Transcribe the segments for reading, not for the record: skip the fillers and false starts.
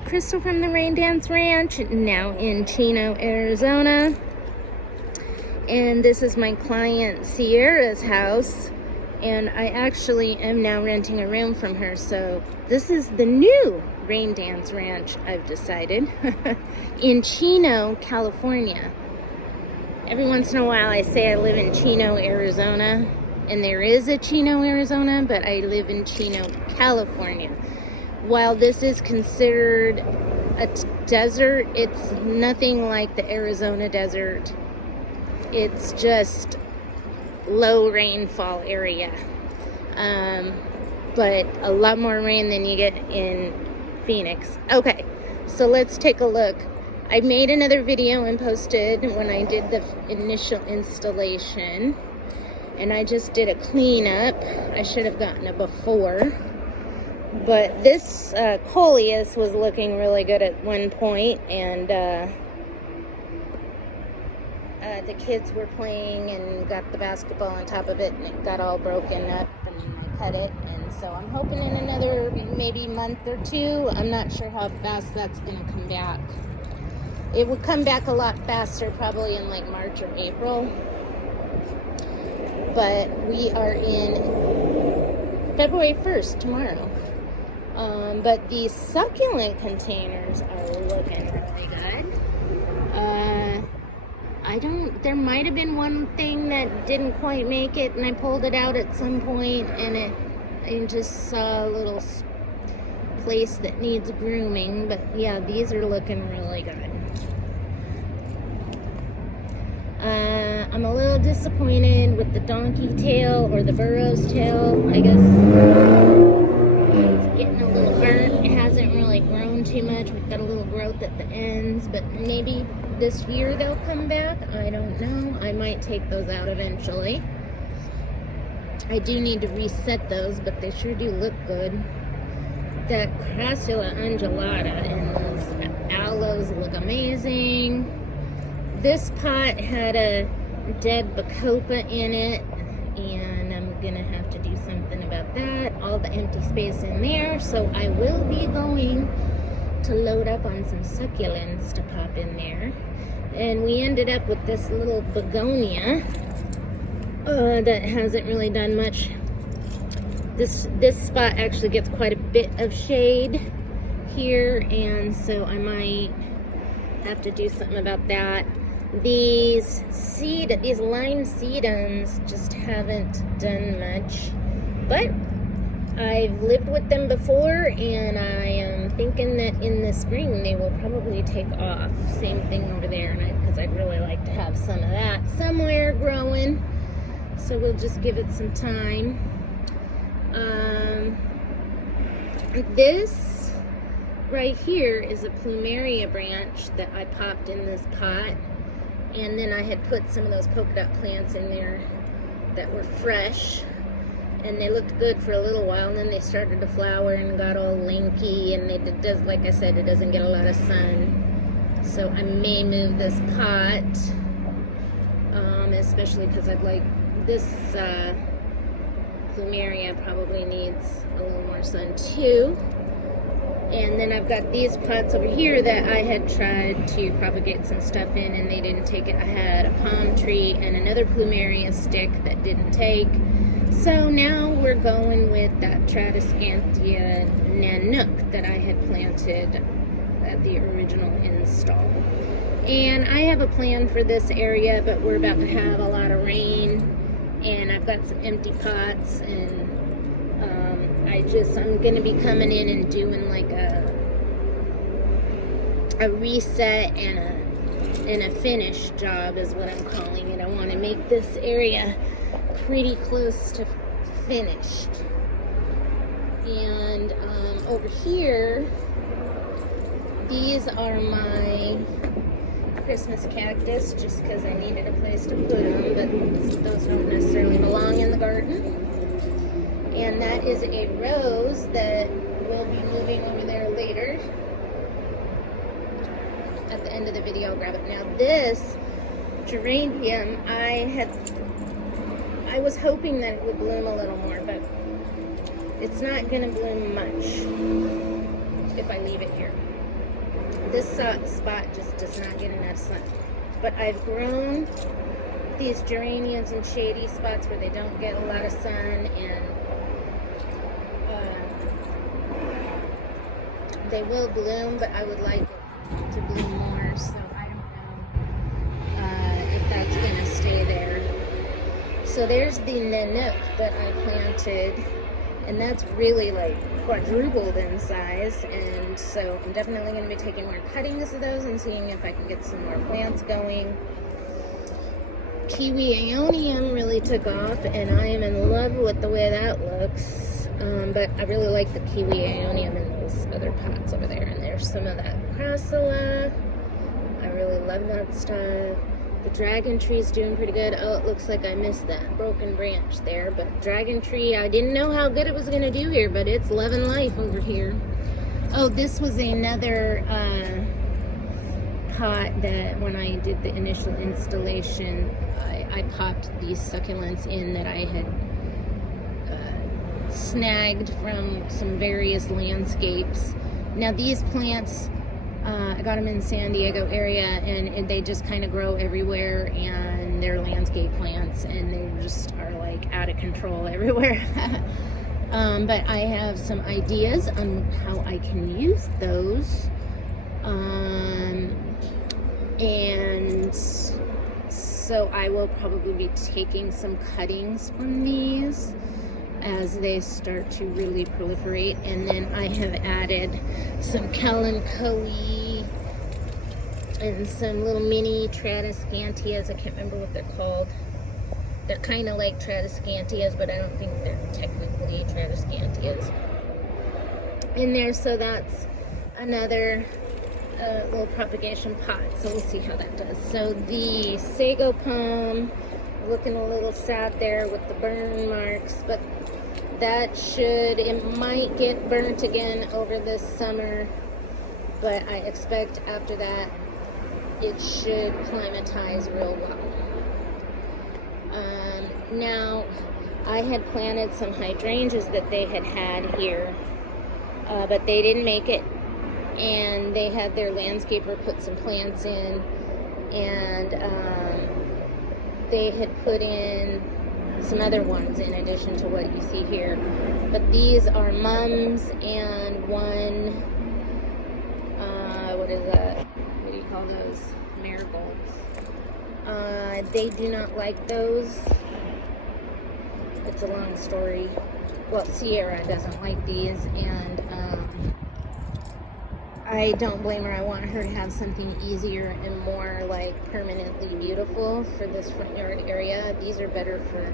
Hi, Crystal from the Rain Dance Ranch, now in Chino, Arizona. And this is my client Sierra's house, and I actually am now renting a room from her. So this is the new Rain Dance Ranch, I've decided, in Chino, California. Every once in a while I say I live in Chino, Arizona, and there is a Chino, Arizona, but I live in Chino, California. While this is considered a desert, it's nothing like the Arizona desert. It's just low rainfall area, but a lot more rain than you get in Phoenix. Okay, so let's take a look. I made another video and posted when I did the initial installation, and I just did a cleanup. I should have gotten a before. But this coleus was looking really good at one point, and the kids were playing and got the basketball on top of it, and it got all broken up, and I cut it. And so I'm hoping in another maybe month or two, I'm not sure how fast that's going to come back. It would come back a lot faster probably in like March or April. But we are in February 1st, tomorrow. But these succulent containers are looking really good. There might have been one thing that didn't quite make it, and I pulled it out at some point, and I just saw a little place that needs grooming. But yeah, these are looking really good. I'm a little disappointed with the donkey tail, or the burro's tail, I guess. It's getting a little burnt. It hasn't really grown too much. We've got a little growth at the ends, but maybe this year they'll come back. I don't know. I might take those out eventually. I do need to reset those, but they sure do look good. The Crassula undulata and those aloes look amazing. This pot had a dead bacopa in it, and I'm gonna have to do something about that. All the empty space in there, so I will be going to load up on some succulents to pop in there. And we ended up with this little begonia that hasn't really done much. This spot actually gets quite a bit of shade here, and so I might have to do something about that. These lime sedums just haven't done much, but I've lived with them before, and I am thinking that in the spring they will probably take off. Same thing over there, because I'd really like to have some of that somewhere growing. So we'll just give it some time. This right here is a plumeria branch that I popped in this pot. And then I had put some of those polka dot plants in there that were fresh, and they looked good for a little while, and then they started to flower and got all lanky, and it does, like I said, it doesn't get a lot of sun. So I may move this pot, especially because I'd like this plumeria probably needs a little more sun too. And then I've got these pots over here that I had tried to propagate some stuff in, and they didn't take it. I had a palm tree and another plumeria stick that didn't take. So now we're going with that Tradescantia Nanook that I had planted at the original install. And I have a plan for this area, but we're about to have a lot of rain, and I've got some empty pots, and I'm going to be coming in and doing like a reset and a finish job is what I'm calling it. I want to make this area pretty close to finished. And over here, these are my Christmas cactus, just because I needed a place to put them, but those don't necessarily belong in the garden. And that is a rose that will be moving over there later. At the end of the video, I'll grab it. Now this geranium, I was hoping that it would bloom a little more, but it's not going to bloom much if I leave it here. This spot just does not get enough sun. But I've grown these geraniums in shady spots where they don't get a lot of sun, and they will bloom, but I would like it to bloom more, so I don't know if that's gonna stay there. So there's the Nanook that I planted, and that's really like quadrupled in size, and so I'm definitely going to be taking more cuttings of those and seeing if I can get some more plants going. Kiwi aeonium really took off, and I am in love with the way that looks, but I really like the kiwi aeonium in those other pots over there, and there's some of that crassula. I really love that stuff. The dragon tree is doing pretty good. Oh, it looks like I missed that broken branch there. But dragon tree, I didn't know how good it was going to do here, but it's loving life over here. Oh, this was another pot that when I did the initial installation, I popped these succulents in that I had snagged from some various landscapes. Now these plants, I got them in San Diego area, and they just kind of grow everywhere, and they're landscape plants, and they just are like out of control everywhere. But I have some ideas on how I can use those, and so I will probably be taking some cuttings from these as they start to really proliferate. And then I have added some kalanchoe and some little mini tradescantias. I can't remember what they're called. They're kind of like tradescantias, but I don't think they're technically tradescantias in there. So that's another little propagation pot, so we'll see how that does. So the sago palm, looking a little sad there with the burn marks, but that it might get burnt again over this summer, but I expect after that it should climatize real well. Now I had planted some hydrangeas that they had here, but they didn't make it, and they had their landscaper put some plants in, and they had put in some other ones in addition to what you see here. But these are mums and one, what is that? What do you call those? Marigolds. They do not like those. It's a long story. Well, Sierra doesn't like these, and I don't blame her. I want her to have something easier and more like permanently beautiful for this front yard area. These are better for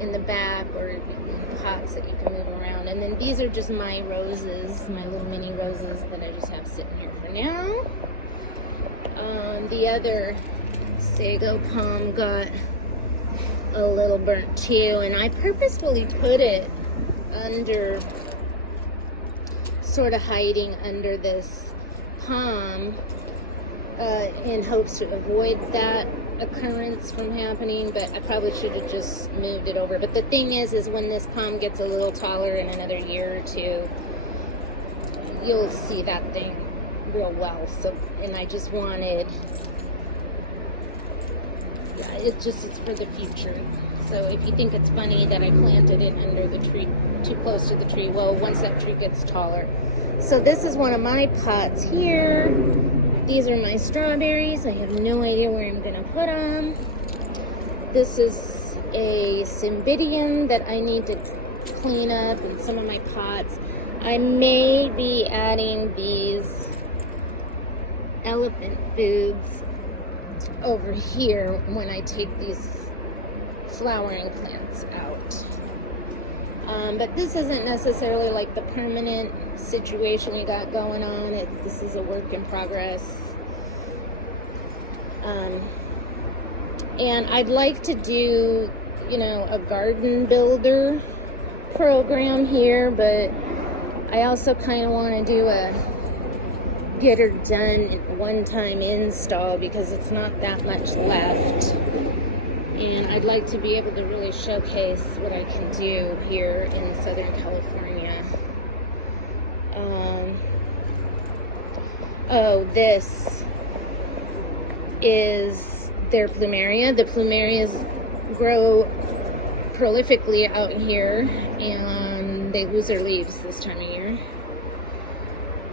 in the back or pots that you can move around. And then these are just my roses, my little mini roses that I just have sitting here for now. The other sago palm got a little burnt too, and I purposefully put it under, sort of hiding under this palm in hopes to avoid that occurrence from happening, but I probably should have just moved it over. But the thing is when this palm gets a little taller in another year or two, you'll see that thing real well. So, and I just wanted, yeah, it's for the future. So if you think it's funny that I planted it under the tree, too close to the tree, well, once that tree gets taller. So this is one of my pots here. These are my strawberries. I have no idea where I'm gonna put them. This is a cymbidium that I need to clean up in some of my pots. I may be adding these elephant foods over here when I take these flowering plants out. But this isn't necessarily like the permanent situation we got going on. This is a work in progress. And I'd like to do, a garden builder program here, but I also kind of want to do a get her done one-time install because it's not that much left. And I'd like to be able to really showcase what I can do here in Southern California. Oh, this is their plumeria. The plumerias grow prolifically out here, and they lose their leaves this time of year.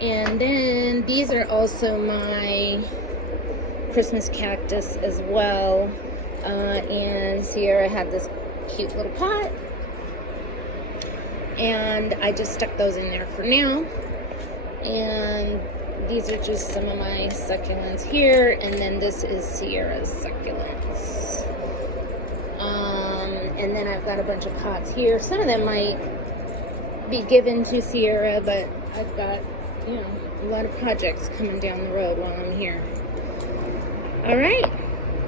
And then these are also my Christmas cactus as well. And Sierra had this cute little pot, and I just stuck those in there for now. And these are just some of my succulents here, and then this is Sierra's succulents. And then I've got a bunch of pots here. Some of them might be given to Sierra, but I've got, you know, a lot of projects coming down the road while I'm here. All right,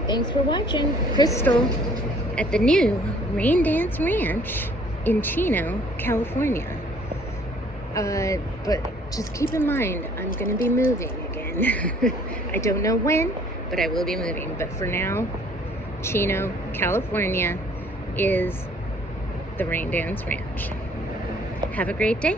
thanks for watching. Crystal at the new Rain Dance Ranch in Chino, California. But just keep in mind, I'm gonna be moving again. I don't know when, but I will be moving. But for now, Chino, California is the Rain Dance Ranch. Have a great day.